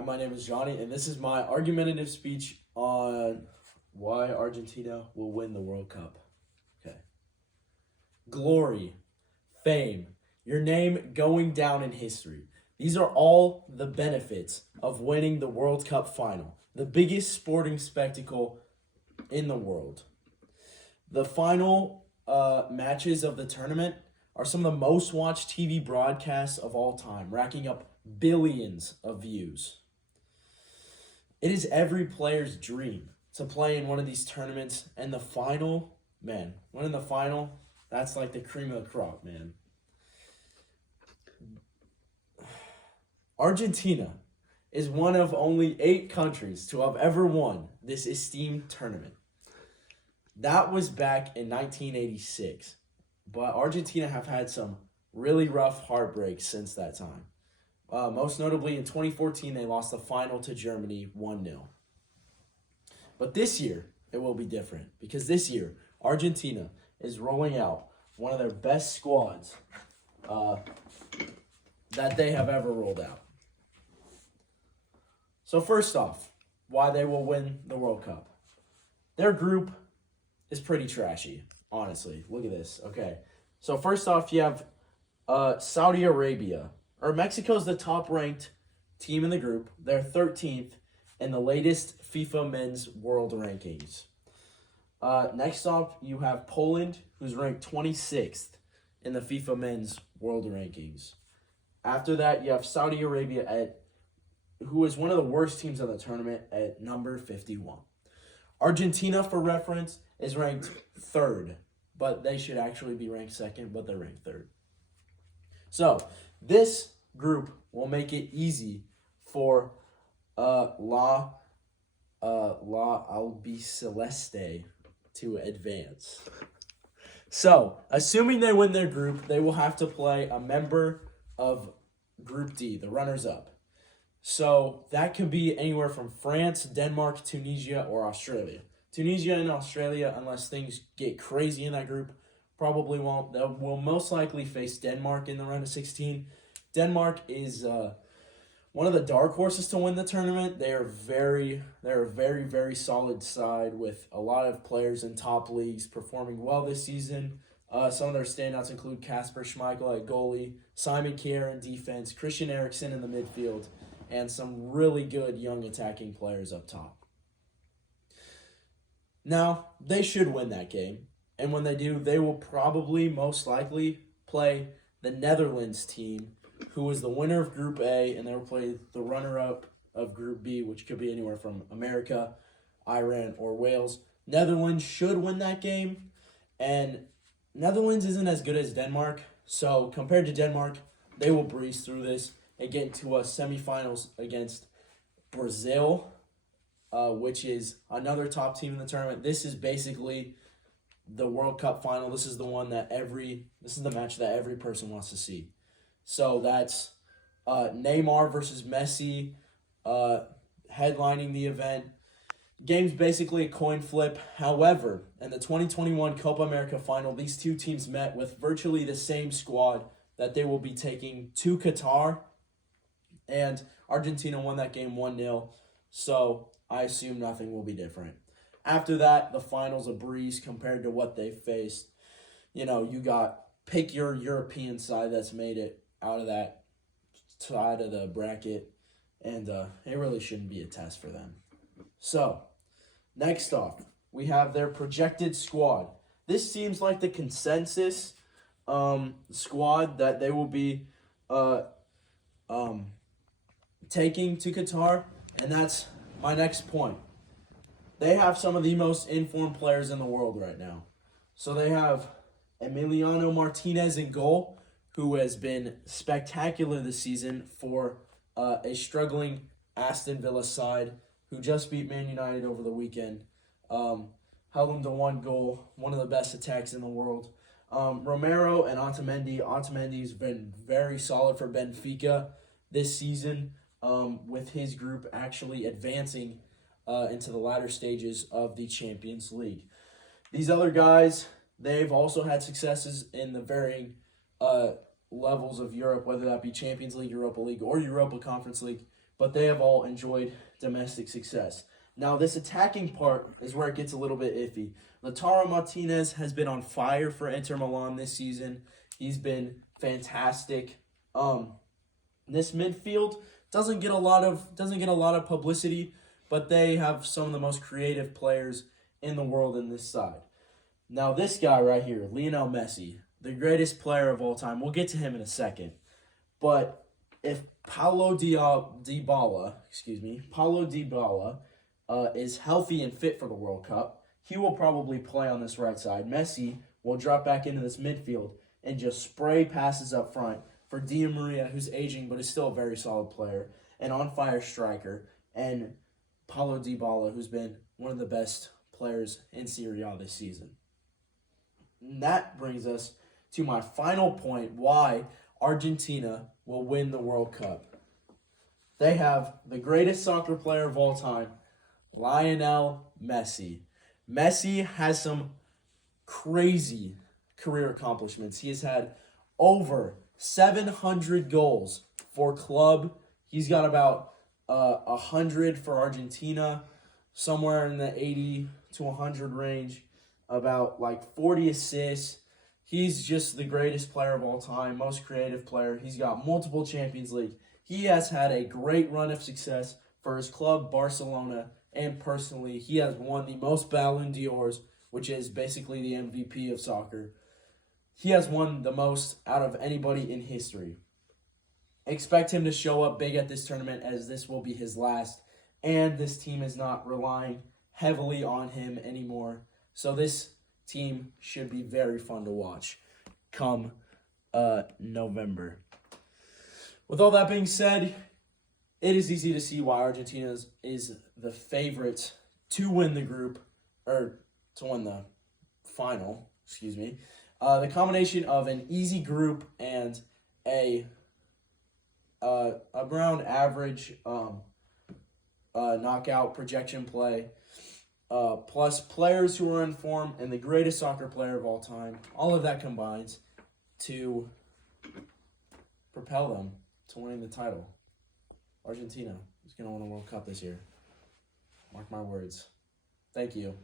Hi, my name is Johnny, and this is my argumentative speech on why Argentina will win the World Cup. Okay. Glory, fame, your name going down in history. These are all the benefits of winning the World Cup final, the biggest sporting spectacle in the world. The final matches of the tournament are some of the most watched TV broadcasts of all time, racking up billions of views. It is every player's dream to play in one of these tournaments, and the final, man, winning the final, that's like the cream of the crop, man. Argentina is one of only 8 countries to have ever won this esteemed tournament. That was back in 1986, but Argentina have had some really rough heartbreaks since that time. Most notably, in 2014, they lost the final to Germany 1-0. But this year, it will be different because this year, Argentina is rolling out one of their best squads that they have ever rolled out. So first off, why they will win the World Cup. Their group is pretty trashy, honestly. Look at this. Okay, so first off, you have Saudi Arabia. Mexico's the top-ranked team in the group. They're 13th in the latest FIFA Men's World Rankings. Next up, you have Poland, who's ranked 26th in the FIFA Men's World Rankings. After that, you have Saudi Arabia, who is one of the worst teams in the tournament, at number 51. Argentina, for reference, is ranked 3rd, but they should actually be ranked 2nd, but they're ranked 3rd. So, this group will make it easy for La Albiceleste to advance. So, assuming they win their group, they will have to play a member of Group D, the runners-up. So, that could be anywhere from France, Denmark, Tunisia, or Australia. Tunisia and Australia, unless things get crazy in that group, probably won't. They will most likely face Denmark in the round of 16. Denmark is one of the dark horses to win the tournament. They're a very, very solid side with a lot of players in top leagues performing well this season. Some of their standouts include Kasper Schmeichel at goalie, Simon Kjær in defense, Christian Eriksen in the midfield, and some really good young attacking players up top. Now, they should win that game. And when they do, they will probably, most likely, play the Netherlands team, who is the winner of Group A, and they will play the runner-up of Group B, which could be anywhere from America, Iran, or Wales. Netherlands should win that game, and Netherlands isn't as good as Denmark, so compared to Denmark, they will breeze through this and get into a semifinals against Brazil, which is another top team in the tournament. This is basically the World Cup final. This is the match that every person wants to see. So that's Neymar versus Messi headlining the event. Game's basically a coin flip. However, in the 2021 Copa America final, these two teams met with virtually the same squad that they will be taking to Qatar. And Argentina won that game 1-0. So I assume nothing will be different. After that, the final's a breeze compared to what they faced. You pick your European side that's made it out of that side of the bracket, and it really shouldn't be a test for them. So, next off, we have their projected squad. This seems like the consensus squad that they will be taking to Qatar, and that's my next point. They have some of the most informed players in the world right now. So they have Emiliano Martinez in goal, who has been spectacular this season for a struggling Aston Villa side, who just beat Man United over the weekend. Held them to 1 goal, one of the best attacks in the world. Romero and Otamendi. Otamendi's been very solid for Benfica this season, with his group actually advancing into the latter stages of the Champions League. These other guys, they've also had successes in the varying levels of Europe, whether that be Champions League, Europa League, or Europa Conference League. but they have all enjoyed domestic success. Now, this attacking part is where it gets a little bit iffy. Lautaro Martinez has been on fire for Inter Milan this season. He's been fantastic. This midfield doesn't get a lot of publicity, but they have some of the most creative players in the world in this side. Now, this guy right here, Lionel Messi, the greatest player of all time. We'll get to him in a second. But if Paulo Dybala is healthy and fit for the World Cup, he will probably play on this right side. Messi will drop back into this midfield and just spray passes up front for Di Maria, who's aging but is still a very solid player, an on-fire striker, and Paulo Dybala, who's been one of the best players in Serie A this season. And that brings us to my final point, why Argentina will win the World Cup. They have the greatest soccer player of all time, Lionel Messi. Messi has some crazy career accomplishments. He has had over 700 goals for club. He's got about 100 for Argentina, somewhere in the 80 to 100 range, about like 40 assists. He's just the greatest player of all time, most creative player. He's got multiple Champions League. He has had a great run of success for his club, Barcelona, and personally, he has won the most Ballon d'Ors, which is basically the MVP of soccer. He has won the most out of anybody in history. Expect him to show up big at this tournament, as this will be his last, and this team is not relying heavily on him anymore. So this team should be very fun to watch come November. With all that being said, it is easy to see why Argentina is the favorite to win the group, or to win the final, The combination of an easy group and a around average knockout projection play, plus players who are in form and the greatest soccer player of all time, all of that combines to propel them to winning the title. Argentina is going to win a World Cup this year. Mark my words. Thank you.